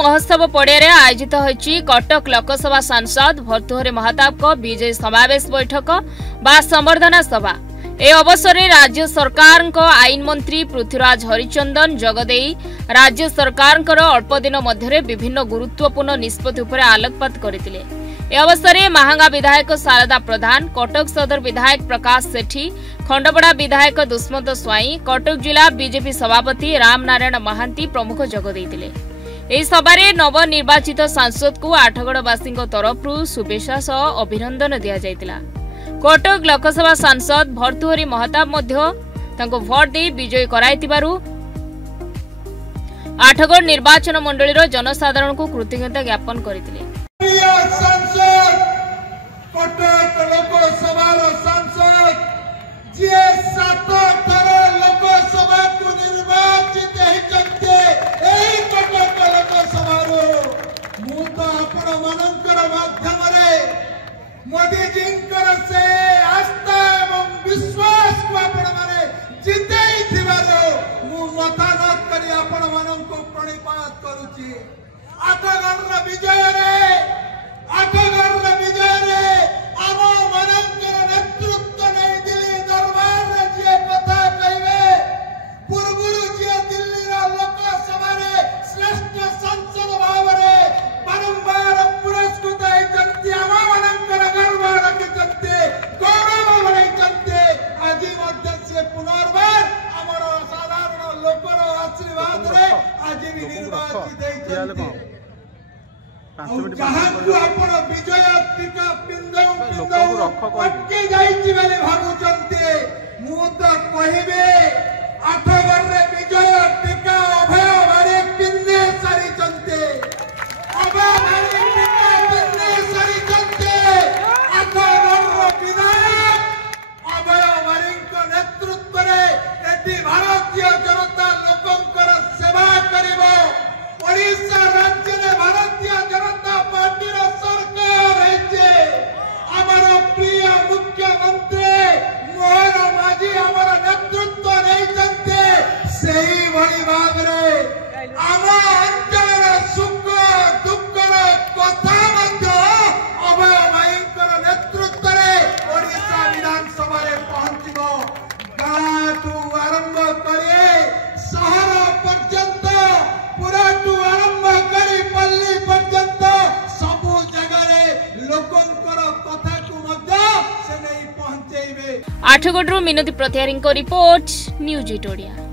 महोत्सव पड़िया आयोजित होइछि कटक लोकसभा सांसद भर्तृहरि महताब को विजय समावेश बैठक बा संवर्धना सभा। ए अवसर में राज्य सरकार को आईन मंत्री पृथ्वीराज हरिचंदन जगदेई राज्य सरकार अल्प दिन मध्य विभिन्न गुरुत्वपूर्ण निष्पत्ति उपर आलोकपात करथिले। ए अवसर में महांगा विधायक शारदा प्रधान, कटक सदर विधायक प्रकाश सेठी, खंडपड़ा विधायक दुष्मंत स्वाई, कटक जिला बीजेपी सभापति राम नारायण महांती प्रमुख जगदेइथिले। एही सभारे नवनिर्वाचित सांसद को आठगड़वासी तरफ शुभेच्छा सह अभिनंदन दिया जायतिला। कटक लोकसभा सांसद भर्तृहरि महताब भोट दे विजयी कराइतिबारु आठगड़ निर्वाचन मंडलीर जनसाधारण को कृतज्ञता ज्ञापन करथिले। मोदी जी से आस्था एवं विश्वास को आपण माने जितई थिबारो मु मतानत करी आपण मानन को प्रणिपात करूची। आठगड़ विजय रे आम मानकर नेतृत्व नहीं दिल्ली दरबार रे जे कथा कहबे पूर्वरु जे दिल्ली रा लोकसभा रे श्रेष्ठ संसद भाव रे बारंबार पुरस्कृत है जनती आम मानकर गर्व रखते गौरव बढ़ाते आज मध्य से पुनर्बार आमर साधारण लोकर आशीर्वाद रे आज भी निर्वाचित होइछन्ते। जहां को आपण विजय टीका पिंदौ पक्के जाइछि बेले भाबुचन्ते मु तो कहिबे आठगड़ रे विजय टीका अभय बारे पिंदे सारिचन्ते अभय बारे टीका पिंदे सारिचन्ते। आठगड़ विधायक अभय बारीଙ୍କ नेतृत्व रे एटी भारतीय जनता लोकंकर सेवा करिवो। ओडिशा राज्य रे भारतीय जनता पार्टी रो सरकार होइछे। हमर प्रिय मुख्यमंत्री मोहन माझी हमर नेतृत्व रहिचन्ते। सेही भली भाव रे आम अंचल सुख दुख कथा मध्य अभय भाईଙ୍କର नेतृत्व रे ओडिशा विधानसभा रे पहुंचबो। गाँठू आरंभ करे शहर पर्यंत पुराठू आरंभ करी पल्ली पर्यंत सबु जगह लोकंकर कथा को मध्य से नहीं पहुंचेबे। आठगड़रू मिनती प्रतिहारी रिपोर्ट न्यूज 8 ओडिया।